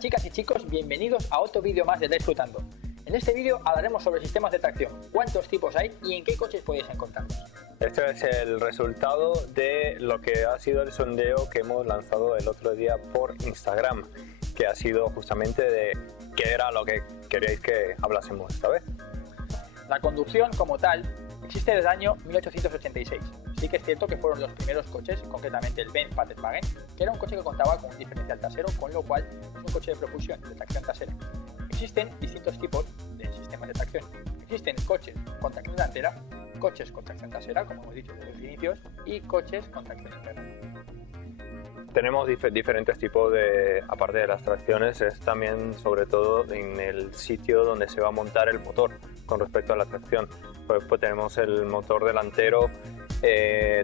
chicas y chicos, bienvenidos a otro vídeo más de Disfrutando. En este vídeo hablaremos sobre sistemas de tracción, cuántos tipos hay y en qué coches podéis encontrarlos. Este es el resultado de lo que ha sido el sondeo que hemos lanzado el otro día por Instagram, que ha sido justamente de qué era lo que queríais que hablásemos esta vez. La conducción como tal existe desde el año 1886. Sí que es cierto que fueron los primeros coches, concretamente el Benz Patenwagen, que era un coche que contaba con un diferencial trasero, con lo cual es un coche de propulsión, de tracción trasera. Existen distintos tipos de sistemas de tracción. Existen coches con tracción delantera, coches con tracción trasera, como hemos dicho desde los inicios, y coches con tracción integral. Tenemos diferentes tipos de, aparte de las tracciones, es también sobre todo en el sitio donde se va a montar el motor con respecto a la tracción. Pues tenemos el motor delantero,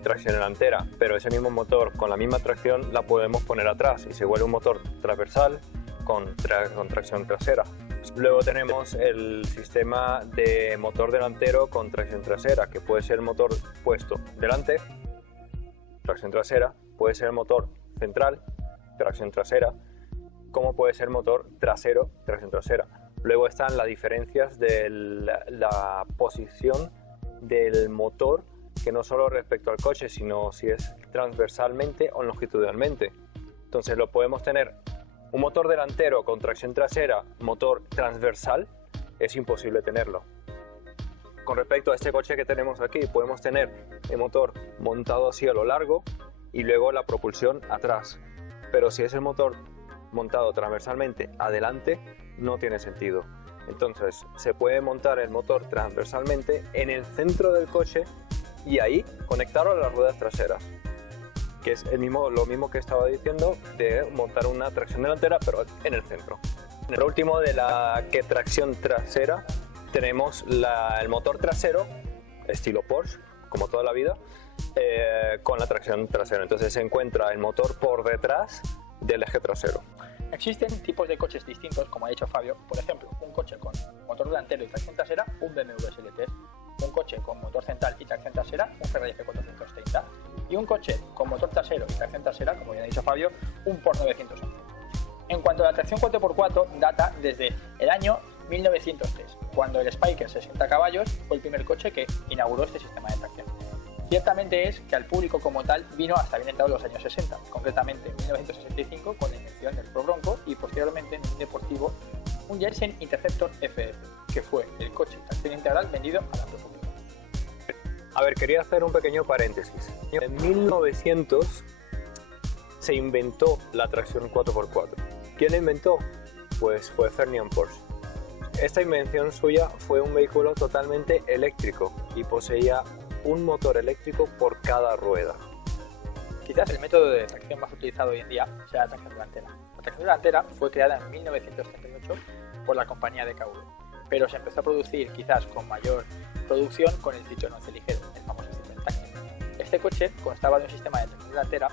tracción delantera, pero ese mismo motor con la misma tracción la podemos poner atrás y se vuelve un motor transversal con tracción trasera. Luego tenemos el sistema de motor delantero con tracción trasera, que puede ser el motor puesto delante, tracción trasera, puede ser el motor central, tracción trasera, como puede ser motor trasero, tracción trasera. Luego están las diferencias de la posición del motor, que no solo respecto al coche, sino si es transversalmente o longitudinalmente. Entonces lo podemos tener un motor delantero con tracción trasera, motor transversal, es imposible tenerlo. Con respecto a este coche que tenemos aquí, podemos tener el motor montado así a lo largo y luego la propulsión atrás. Pero si es el motor montado transversalmente adelante, no tiene sentido. Entonces se puede montar el motor transversalmente en el centro del coche y ahí conectarlo a las ruedas traseras, que es lo mismo que estaba diciendo de montar una tracción delantera pero en el centro. Por último, de la tracción trasera, tenemos el motor trasero estilo Porsche, como toda la vida, con la tracción trasera. Entonces se encuentra el motor por detrás del eje trasero. Existen tipos de coches distintos, como ha dicho Fabio. Por ejemplo, un coche con motor delantero y tracción trasera, un BMW SL3, un coche con motor central y tracción trasera, un Ferrari F430, y un coche con motor trasero y tracción trasera, como ya ha dicho Fabio, un Porsche 911. En cuanto a la tracción 4x4, data desde el año 1903, cuando el Spyker 60 caballos fue el primer coche que inauguró este sistema de tracción. Ciertamente es que al público como tal vino hasta bien entrados los años 60, concretamente en 1965 con la invención del Pro Bronco y posteriormente en un deportivo un Jensen Interceptor FF, que fue el coche tracción integral vendido a la República. A ver, quería hacer un pequeño paréntesis. En 1900 se inventó la tracción 4x4. ¿Quién la inventó? Pues fue Ferdinand Porsche. Esta invención suya fue un vehículo totalmente eléctrico y poseía un motor eléctrico por cada rueda. Quizás el método de tracción más utilizado hoy en día sea la tracción delantera. La tracción delantera fue creada en 1938 por la compañía DKV, pero se empezó a producir quizás con mayor producción con el Citroën 11 ligero, el famoso Citroën Tactic. Este coche constaba de un sistema de tracción delantera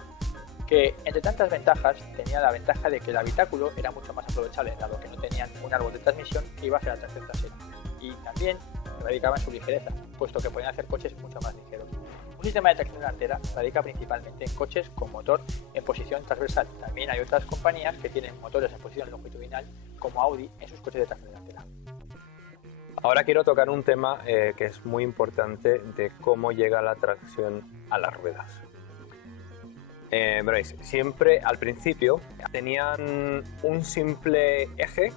que, entre tantas ventajas, tenía la ventaja de que el habitáculo era mucho más aprovechable, dado que no tenían un árbol de transmisión que iba hacia la tracción trasera. Y también radicaba en su ligereza, puesto que podían hacer coches mucho más ligeros. Un sistema de tracción delantera radica principalmente en coches con motor en posición transversal. También hay otras compañías que tienen motores en posición longitudinal, como Audi, en sus coches de tracción delantera. Ahora quiero tocar un tema que es muy importante de cómo llega la tracción a las ruedas. Veréis, siempre al principio tenían un simple eje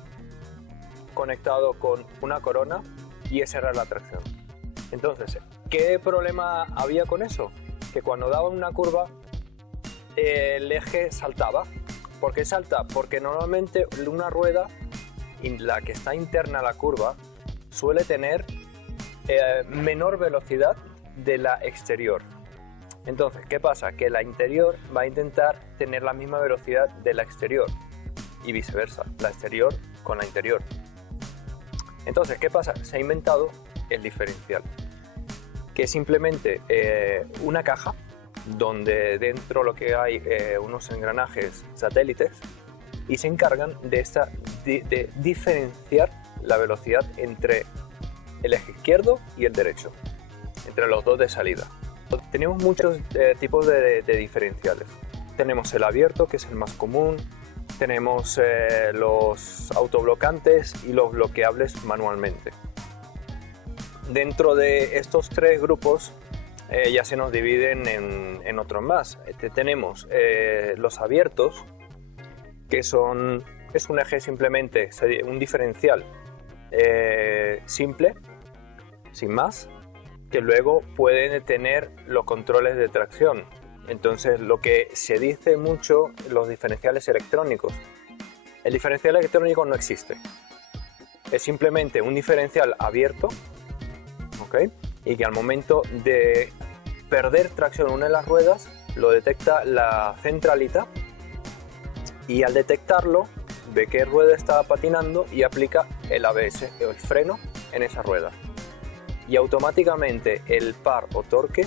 conectado con una corona y esa era la tracción. Entonces, ¿qué problema había con eso? Que cuando daban una curva el eje saltaba. ¿Por qué salta? Porque normalmente una rueda, la que está interna a la curva, suele tener menor velocidad de la exterior. Entonces, ¿qué pasa? Que la interior va a intentar tener la misma velocidad de la exterior y viceversa, la exterior con la interior. Entonces, ¿qué pasa? Se ha inventado el diferencial, que es simplemente una caja donde dentro lo que hay unos engranajes satélites y se encargan de diferenciar la velocidad entre el eje izquierdo y el derecho, entre los dos de salida. Tenemos muchos tipos de diferenciales. Tenemos el abierto, que es el más común, tenemos los autoblocantes y los bloqueables manualmente. Dentro de estos tres grupos ya se nos dividen en otros más. Tenemos los abiertos, que es un eje simplemente, un diferencial simple, sin más, que luego pueden tener los controles de tracción. Entonces, lo que se dice mucho, los diferenciales electrónicos. El diferencial electrónico no existe. Es simplemente un diferencial abierto, ¿ok? Y que al momento de perder tracción una de las ruedas, lo detecta la centralita y al detectarlo, ve qué rueda está patinando y aplica el ABS, o el freno, en esa rueda. Y automáticamente el par o torque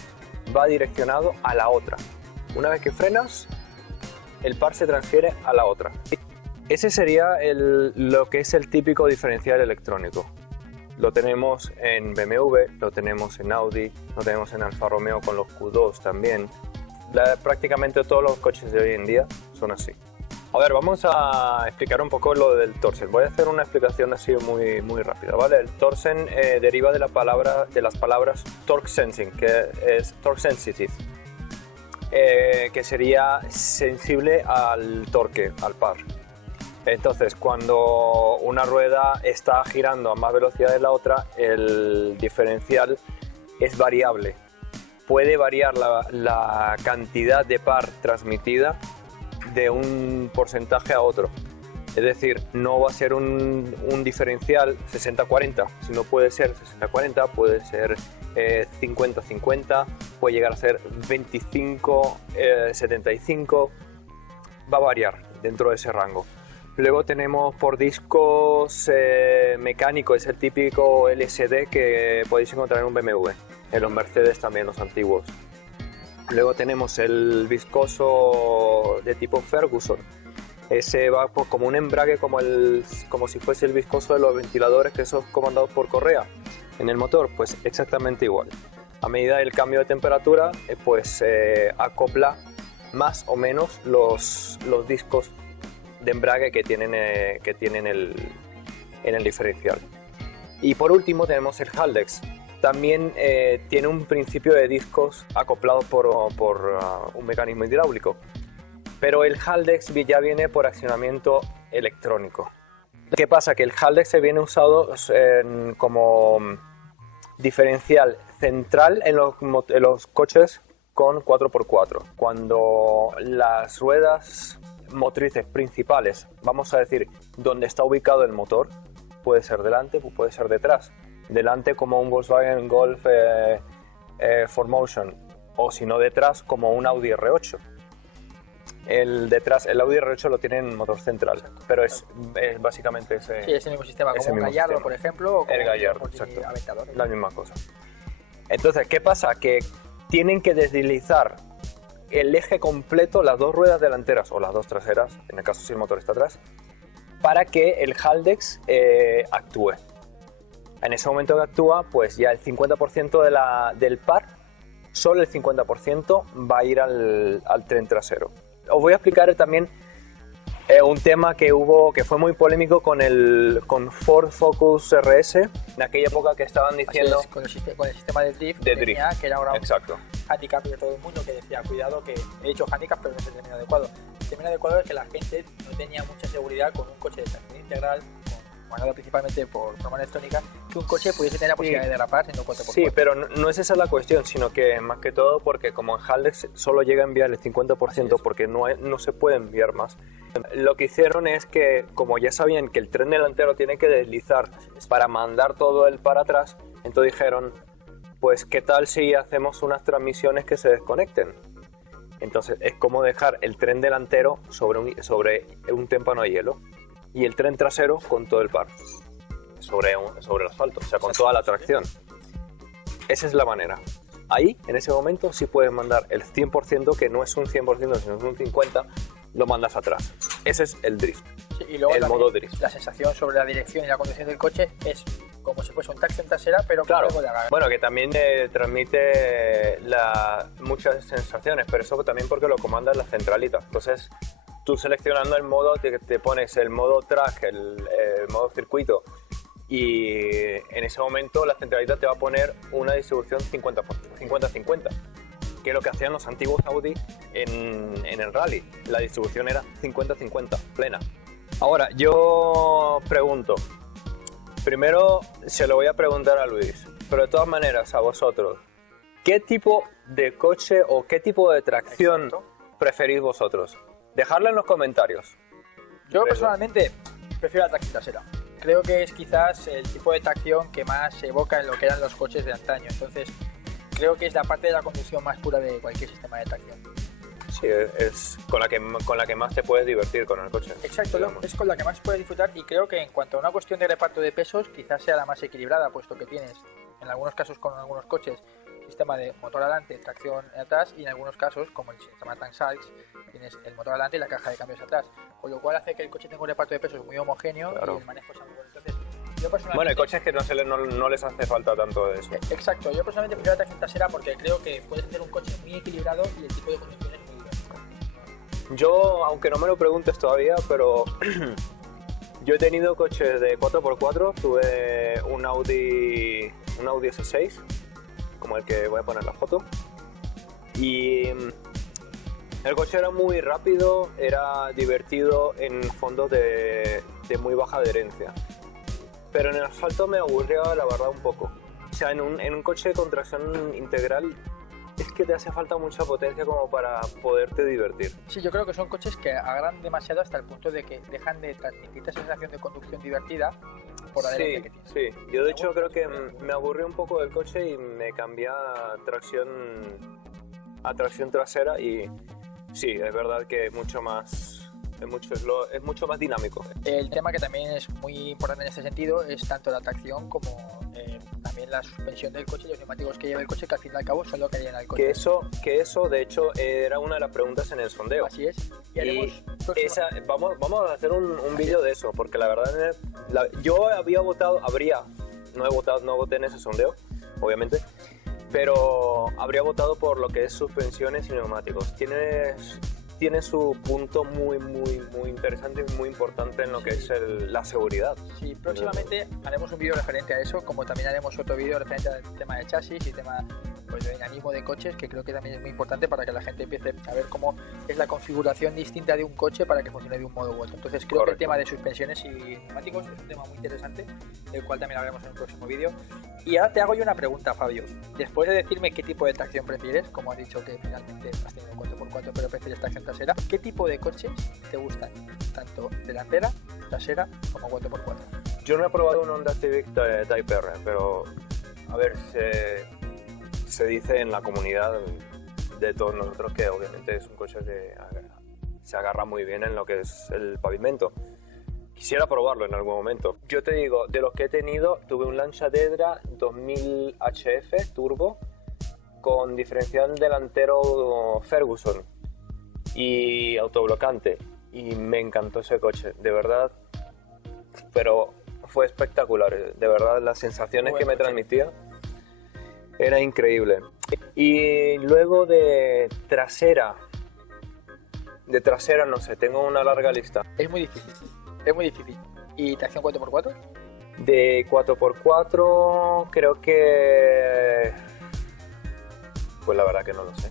va direccionado a la otra. Una vez que frenas, el par se transfiere a la otra. Ese sería lo que es el típico diferencial electrónico. Lo tenemos en BMW, lo tenemos en Audi, lo tenemos en Alfa Romeo con los Q2 también. Prácticamente todos los coches de hoy en día son así. A ver, vamos a explicar un poco lo del Torsen. Voy a hacer una explicación así muy rápida, ¿vale? El Torsen deriva de las palabras torque sensing, que es torque sensitive, que sería sensible al torque, al par. Entonces, cuando una rueda está girando a más velocidad de la otra, el diferencial es variable. Puede variar la cantidad de par transmitida de un porcentaje a otro. Es decir, no va a ser un diferencial 60-40, sino puede ser 60-40, puede ser 50-50, puede llegar a ser 25-75, va a variar dentro de ese rango. Luego tenemos por discos mecánicos, es el típico LSD que podéis encontrar en un BMW, en los Mercedes también, los antiguos. Luego tenemos el viscoso de tipo Ferguson. Ese va pues, como un embrague, como si fuese el viscoso de los ventiladores, que son comandados por correa. En el motor, pues exactamente igual. A medida del cambio de temperatura, pues acopla más o menos los discos de embrague que tienen en el diferencial. Y por último tenemos el Haldex. También tiene un principio de discos acoplados por un mecanismo hidráulico, pero el Haldex ya viene por accionamiento electrónico. ¿Qué pasa? Que el Haldex se viene usado como diferencial central en los coches con 4x4. Cuando las ruedas motrices principales, vamos a decir, donde está ubicado el motor, puede ser delante, pues puede ser detrás. Delante como un Volkswagen Golf 4Motion, o si no detrás como un Audi R8. El Audi R8 lo tiene en motor central, pero es básicamente ese. Sí, es el mismo sistema, como un Gallardo, por ejemplo, o como el Gallardo, exacto, Aventador. La misma cosa. Entonces, ¿qué pasa? Que tienen que deslizar el eje completo, las dos ruedas delanteras o las dos traseras, en el caso si el motor está atrás, para que el Haldex actúe. En ese momento que actúa, pues ya el 50% del par, solo el 50% va a ir al tren trasero. Os voy a explicar también un tema que fue muy polémico con Ford Focus RS, en aquella época que estaban diciendo... Con el sistema de drift, tenía, que era un exacto, handicap de todo el mundo, que decía, cuidado, que he dicho handicap, pero no es el término adecuado. El término adecuado es que la gente no tenía mucha seguridad con un coche de tracción integral, manejado principalmente por forma electrónica, que un coche pudiese tener la posibilidad de derrapar siendo 4x4. Sí, pero no es esa la cuestión, sino que más que todo porque como en Haldex solo llega a enviar el 50% porque no se puede enviar más. Lo que hicieron es que, como ya sabían que el tren delantero tiene que deslizar para mandar todo el para atrás, entonces dijeron, pues qué tal si hacemos unas transmisiones que se desconecten. Entonces es como dejar el tren delantero sobre un témpano de hielo y el tren trasero con todo el par sobre el asfalto, o sea, con toda la tracción. Esa es la manera. Ahí, en ese momento, sí puedes mandar el 100%, que no es un 100%, sino es un 50%, lo mandas atrás. Ese es el drift, sí, y luego el modo drift. La sensación sobre la dirección y la conducción del coche es como si fuese un tracción trasera, pero claro, con algo de agarre. Bueno, que también muchas sensaciones, pero eso también porque lo comanda la centralita. Entonces, tú seleccionando el modo, te pones el modo track, el modo circuito, y en ese momento la centralita te va a poner una distribución 50-50, que es lo que hacían los antiguos Audi en el rally. La distribución era 50-50, plena. Ahora, yo pregunto, primero se lo voy a preguntar a Luis, pero de todas maneras a vosotros, ¿qué tipo de coche o qué tipo de tracción preferís vosotros? Dejadla en los comentarios. Yo personalmente prefiero la tracción trasera. Creo que es quizás el tipo de tracción que más se evoca en lo que eran los coches de antaño. Entonces, creo que es la parte de la conducción más pura de cualquier sistema de tracción. Sí, es con la que más te puedes divertir con el coche. Exacto, digamos. Es con la que más puedes disfrutar, y creo que en cuanto a una cuestión de reparto de pesos, quizás sea la más equilibrada, puesto que tienes, en algunos casos con algunos coches, sistema de motor adelante, tracción atrás, y en algunos casos, como el sistema Transalps, tienes el motor adelante y la caja de cambios atrás, con lo cual hace que el coche tenga un reparto de pesos muy homogéneo, claro, y el manejo sea muy bueno. Entonces, yo personalmente... Bueno, hay coches que no les hace falta tanto de eso. Exacto, yo personalmente prefiero la tracción trasera porque creo que puedes hacer un coche muy equilibrado y el tipo de conducción es muy divertido. Yo, aunque no me lo preguntes todavía, pero yo he tenido coches de 4x4, tuve un Audi S6, como el que voy a poner la foto, y el coche era muy rápido, era divertido en fondos de muy baja adherencia, pero en el asfalto me aburría la verdad un poco. O sea, en un coche con tracción integral es que te hace falta mucha potencia como para poderte divertir. Sí, yo creo que son coches que agarran demasiado hasta el punto de que dejan de transmitir esa sensación de conducción divertida por la adherencia que tiene. Sí, yo de hecho creo que me aburrí un poco del coche y me cambié a tracción trasera, y sí, es verdad que es mucho más dinámico. El tema que también es muy importante en este sentido es tanto la tracción como también la suspensión del coche y los neumáticos que lleva el coche, que al fin y al cabo son lo que llena el coche. Que eso de hecho era una de las preguntas en el sondeo. Así es. Y vamos a hacer un vídeo de eso, porque la verdad yo había votado, no voté en ese sondeo, obviamente, pero habría votado por lo que es suspensiones y neumáticos. Tiene su punto muy interesante y muy importante en lo que es la seguridad. Sí, próximamente haremos un vídeo referente a eso, como también haremos otro vídeo referente al tema de chasis y tema de dinamismo de coches, que creo que también es muy importante para que la gente empiece a ver cómo es la configuración distinta de un coche para que funcione de un modo u otro. Entonces creo que el tema de suspensiones y neumáticos es un tema muy interesante, del cual también hablaremos en un próximo vídeo. Y ahora te hago yo una pregunta, Fabio. Después de decirme qué tipo de tracción prefieres, como has dicho que finalmente has tenido 4x4 pero prefieres tracción trasera, ¿qué tipo de coches te gustan? Tanto delantera, trasera como 4x4. Yo no he probado un Honda Civic Type R, pero a ver, se dice en la comunidad de todos nosotros que obviamente es un coche que se agarra muy bien en lo que es el pavimento. Quisiera probarlo en algún momento. Yo te digo, de los que he tenido, tuve un Lancia Dedra 2000 HF Turbo con diferencial delantero Ferguson y autoblocante, y me encantó ese coche, de verdad, pero fue espectacular, de verdad, las sensaciones que me transmitía era increíble. Y luego de trasera no sé, tengo una larga lista. Es muy difícil. ¿Y tracción 4x4? De 4x4 creo que... pues la verdad que no lo sé.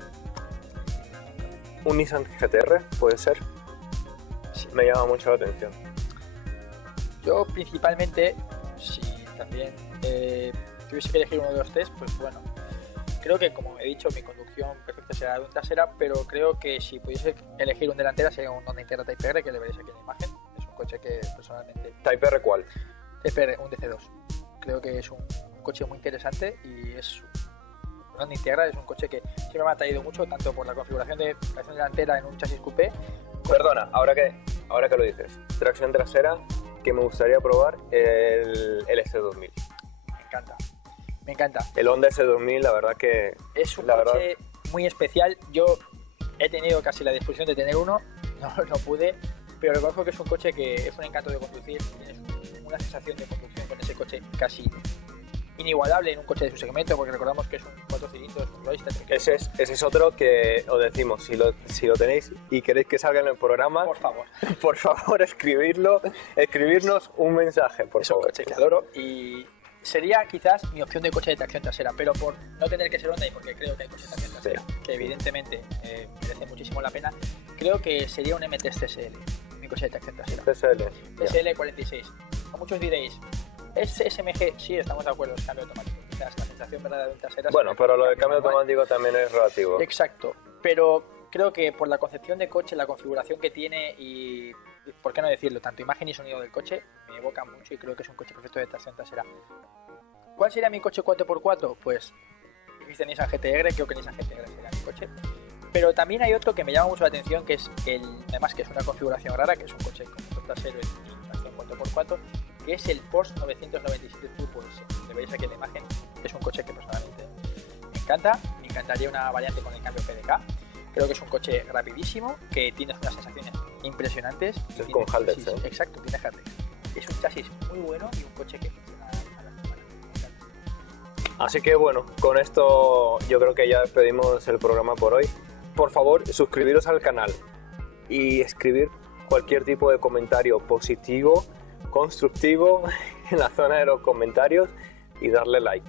Un Nissan GT-R puede ser. Sí. Me llama mucho la atención. Yo principalmente, si también tuviese que elegir uno de los tres, pues bueno, creo que como he dicho, mi conducción perfecta será de un trasera, pero creo que si pudiese elegir un delantera sería un Honda Integra Type R, que le veréis aquí en la imagen. Es un coche que personalmente... ¿Type R cuál? Type R, un DC2. Creo que es un coche muy interesante y es un Honda Integra, es un coche que siempre me ha atraído mucho, tanto por la configuración de tracción delantera en un chasis coupé. Perdona, ahora que lo dices, tracción trasera, que me gustaría probar el S2000. Me encanta. El Honda S2000, la verdad que... es un coche muy especial. Yo he tenido casi la disposición de tener uno, no pude, pero reconozco que es un coche que es un encanto de conducir. Tienes una sensación de conducción con ese coche casi inigualable en un coche de su segmento, porque recordamos que es un 4 cilindros, un Roadster. Ese es otro que os decimos, si lo tenéis y queréis que salga en el programa, por favor escribirnos un mensaje, por es un favor. coche que adoro y sería quizás mi opción de coche de tracción trasera, pero por no tener que ser Honda y porque creo que hay coches de tracción trasera que evidentemente merece muchísimo la pena, creo que sería un M3 CSL, mi coche de tracción trasera. CSL 46. A muchos diréis, ¿es SMG? Sí, estamos de acuerdo, es cambio automático. O sea, la sensación verdadera de un trasera. Bueno, pero lo del cambio automático también es relativo. Exacto, pero creo que por la concepción de coche, la configuración que tiene y, por qué no decirlo, tanto imagen y sonido del coche, me evoca mucho y creo que es un coche perfecto de tracción trasera. ¿Cuál sería mi coche 4x4? Pues dijiste Nissan GT-R, creo que Nissan GT-R sería mi coche. Pero también hay otro que me llama mucho la atención, que es además que es una configuración rara, que es un coche con motor trasero y tracción 4x4, que es el Porsche 997 Turbo S. Si veis aquí en la imagen, es un coche que personalmente me encanta. Me encantaría una variante con el cambio PDK. Creo que es un coche rapidísimo, que tiene unas sensaciones impresionantes. Es con Haldex, ¿eh? Exacto, tiene Haldex. Es un chasis muy bueno y un coche que funciona a la semana. Así que bueno, con esto yo creo que ya despedimos el programa por hoy. Por favor, suscribiros al canal y escribir cualquier tipo de comentario positivo, constructivo en la zona de los comentarios y darle like.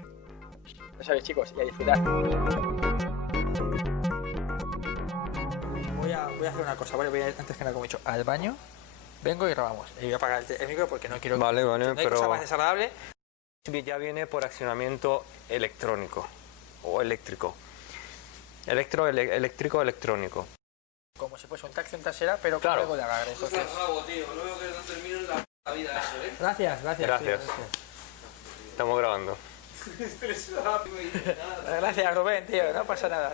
Ya sabéis, chicos, y a disfrutar. Voy a hacer una cosa, ¿vale? Voy a ir, antes que nada, como he dicho, al baño. Vengo y grabamos. Y voy a apagar el micro porque no quiero... Vale, no hay pero... cosa más desagradable. Ya viene por accionamiento electrónico o eléctrico. Eléctrico-electrónico. Como si fuese un tracción trasera, pero con algo de agarre. Entonces... Gracias. Estamos grabando. Gracias, Rubén, tío. No pasa nada.